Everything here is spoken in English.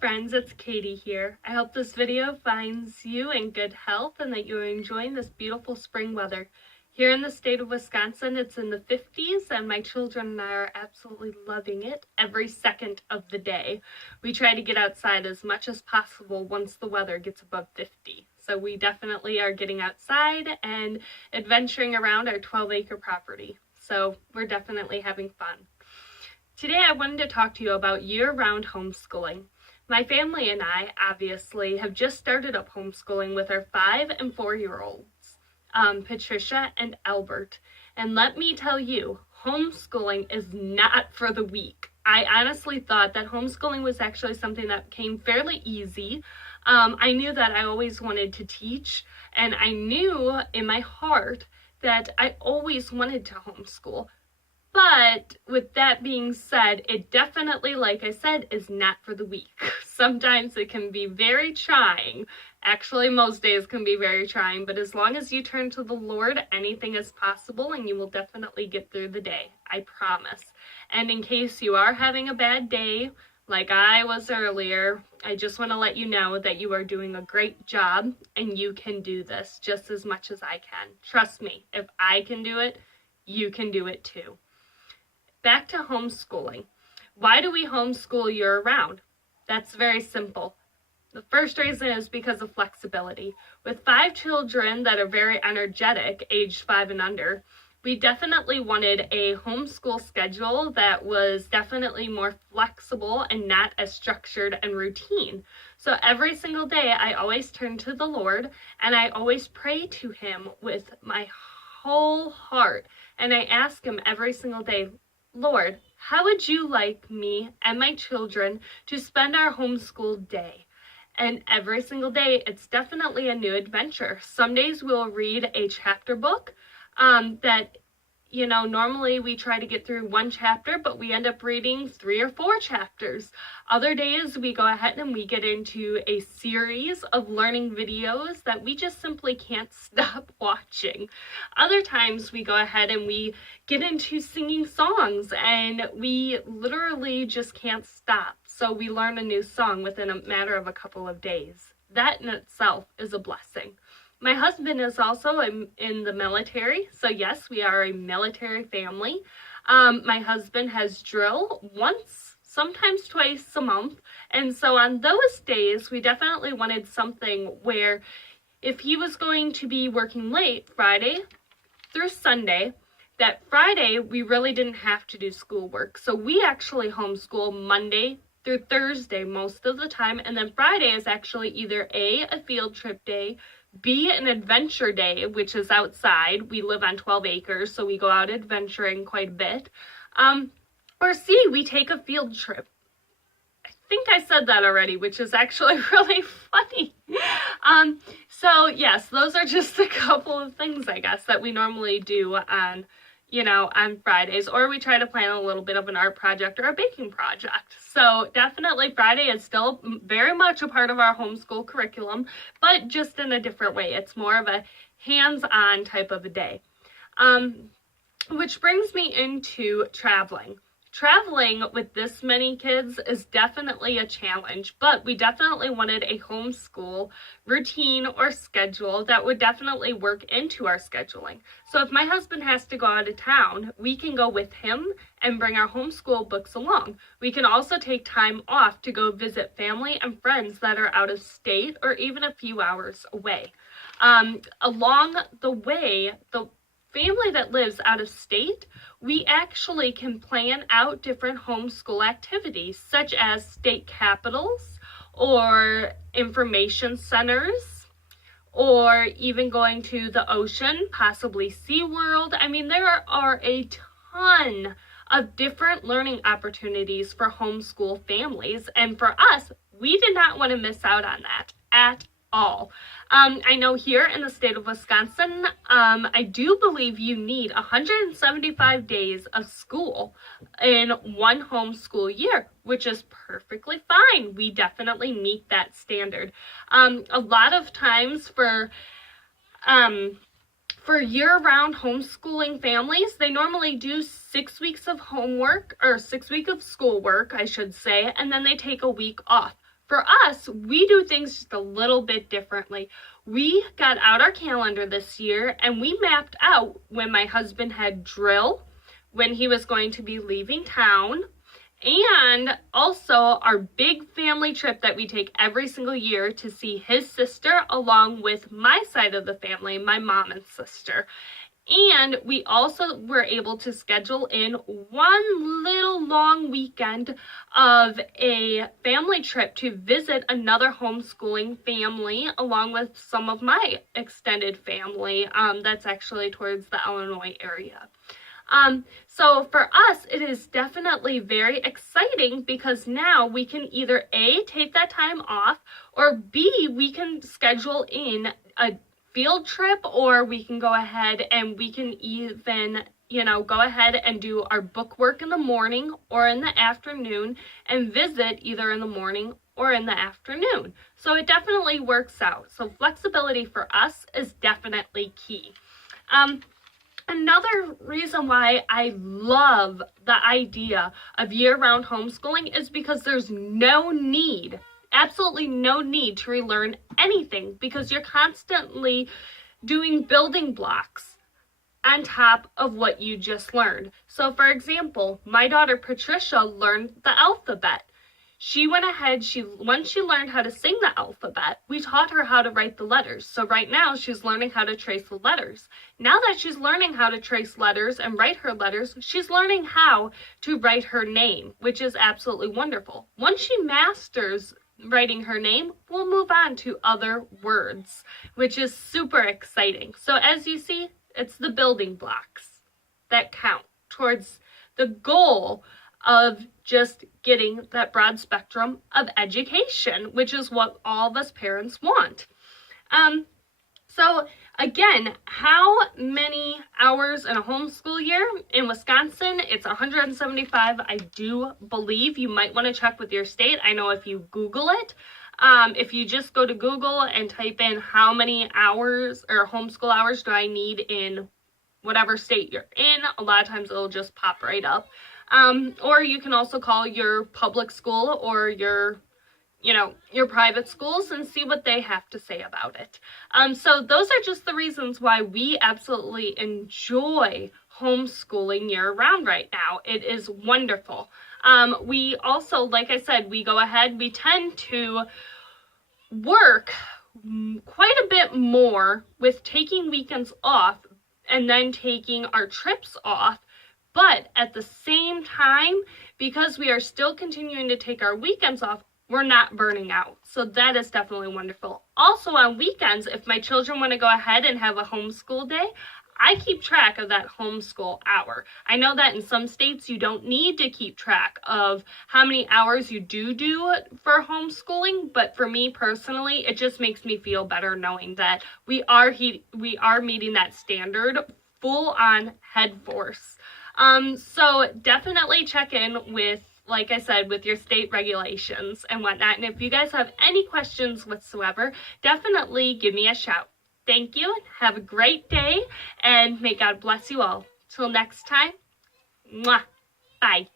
friends, it's Katie here. I hope this video finds you in good health and that you're enjoying this beautiful spring weather. Here in the state of Wisconsin, it's in the 50s and my children and I are absolutely loving it every second of the day. We try to get outside as much as possible once the weather gets above 50. So we definitely are getting outside and adventuring around our 12-acre property. So we're definitely having fun. Today I wanted to talk to you about year-round homeschooling. My family and I obviously have just started up homeschooling with our 5 and 4-year-olds, Patricia and Albert. And let me tell you, homeschooling is not for the weak. I honestly thought that homeschooling was actually something that came fairly easy. I knew that I always wanted to teach, and I knew in my heart that I always wanted to homeschool. But with that being said, it definitely, like I said, is not for the weak. Sometimes it can be very trying. Actually, most days can be very trying, but as long as you turn to the Lord, anything is possible and you will definitely get through the day. I promise. And in case you are having a bad day, like I was earlier, I just want to let you know that you are doing a great job and you can do this just as much as I can. Trust me, if I can do it, you can do it too. Back to homeschooling. Why do we homeschool year-round? That's very simple. The first reason is because of flexibility. With 5 children that are very energetic, aged 5 and under, we definitely wanted a homeschool schedule that was definitely more flexible and not as structured and routine. So every single day, I always turn to the Lord and I always pray to Him with my whole heart. And I ask Him every single day, Lord, how would you like me and my children to spend our homeschool day? And every single day, it's definitely a new adventure. Some days we'll read a chapter book that, normally we try to get through 1 chapter, but we end up reading 3 or 4 chapters. Other days we go ahead and we get into a series of learning videos that we just simply can't stop watching. Other times we go ahead and we get into singing songs and we literally just can't stop. So we learn a new song within a matter of a couple of days. That in itself is a blessing. My husband is also in the military, so yes, we are a military family. My husband has drill once, sometimes twice a month, and so on those days, we definitely wanted something where if he was going to be working late Friday through Sunday, that Friday we really didn't have to do schoolwork. So we actually homeschool Monday through Thursday most of the time, and then Friday is actually either A, a field trip day, B, an adventure day, which is outside. We live on 12 acres, so we go out adventuring quite a bit. Or C, we take a field trip. I think I said that already, which is actually really funny. So yes, those are just a couple of things, I guess, that we normally do on Fridays, or we try to plan a little bit of an art project or a baking project. So definitely Friday is still very much a part of our homeschool curriculum, but just in a different way. It's more of a hands-on type of a day. Which brings me into traveling. Traveling with this many kids is definitely a challenge, but we definitely wanted a homeschool routine or schedule that would definitely work into our scheduling. So if my husband has to go out of town, we can go with him and bring our homeschool books along. We can also take time off to go visit family and friends that are out of state or even a few hours away. Along the way, the family that lives out of state, we actually can plan out different homeschool activities such as state capitals or information centers or even going to the ocean, possibly SeaWorld. I mean, there are a ton of different learning opportunities for homeschool families, and for us, we did not want to miss out on that at all. I know here in the state of Wisconsin, I do believe you need 175 days of school in one homeschool year, which is perfectly fine. We definitely meet that standard. A lot of times for year-round homeschooling families, they normally do 6 weeks of homework, or 6 weeks of schoolwork, I should say, and then they take a week off. For us, we do things just a little bit differently. We got out our calendar this year and we mapped out when my husband had drill, when he was going to be leaving town, and also our big family trip that we take every single year to see his sister along with my side of the family, my mom and sister. And we also were able to schedule in one little long weekend of a family trip to visit another homeschooling family along with some of my extended family that's actually towards the Illinois area. So for us, it is definitely very exciting because now we can either A, take that time off, or B, we can schedule in a field trip, or we can go ahead and we can even, go ahead and do our book work in the morning or in the afternoon and visit either in the morning or in the afternoon. So it definitely works out. So flexibility for us is definitely key. Another reason why I love the idea of year-round homeschooling is because there's no need, absolutely no need to relearn anything because you're constantly doing building blocks on top of what you just learned. So for example, my daughter Patricia learned the alphabet. She went ahead, once she learned how to sing the alphabet, we taught her how to write the letters. So right now she's learning how to trace the letters. Now that she's learning how to trace letters and write her letters, she's learning how to write her name, which is absolutely wonderful. Once she masters writing her name, we'll move on to other words, which is super exciting. So as you see, it's the building blocks that count towards the goal of just getting that broad spectrum of education, which is what all of us parents want. So again, how many hours in a homeschool year? In Wisconsin, it's 175, I do believe. You might want to check with your state. I know if you Google it, if you just go to Google and type in how many hours or homeschool hours do I need in whatever state you're in, a lot of times it'll just pop right up. Or you can also call your public school or your private schools and see what they have to say about it. So those are just the reasons why we absolutely enjoy homeschooling year-round right now. It is wonderful. We also, like I said, we go ahead, we tend to work quite a bit more with taking weekends off and then taking our trips off. But at the same time, because we are still continuing to take our weekends off, we're not burning out. So that is definitely wonderful. Also on weekends, if my children want to go ahead and have a homeschool day, I keep track of that homeschool hour. I know that in some states you don't need to keep track of how many hours you do for homeschooling, but for me personally, it just makes me feel better knowing that we are meeting that standard full on head force. So definitely check in with, like I said, with your state regulations and whatnot. And if you guys have any questions whatsoever, definitely give me a shout. Thank you. Have a great day and may God bless you all. Till next time. Mwah. Bye.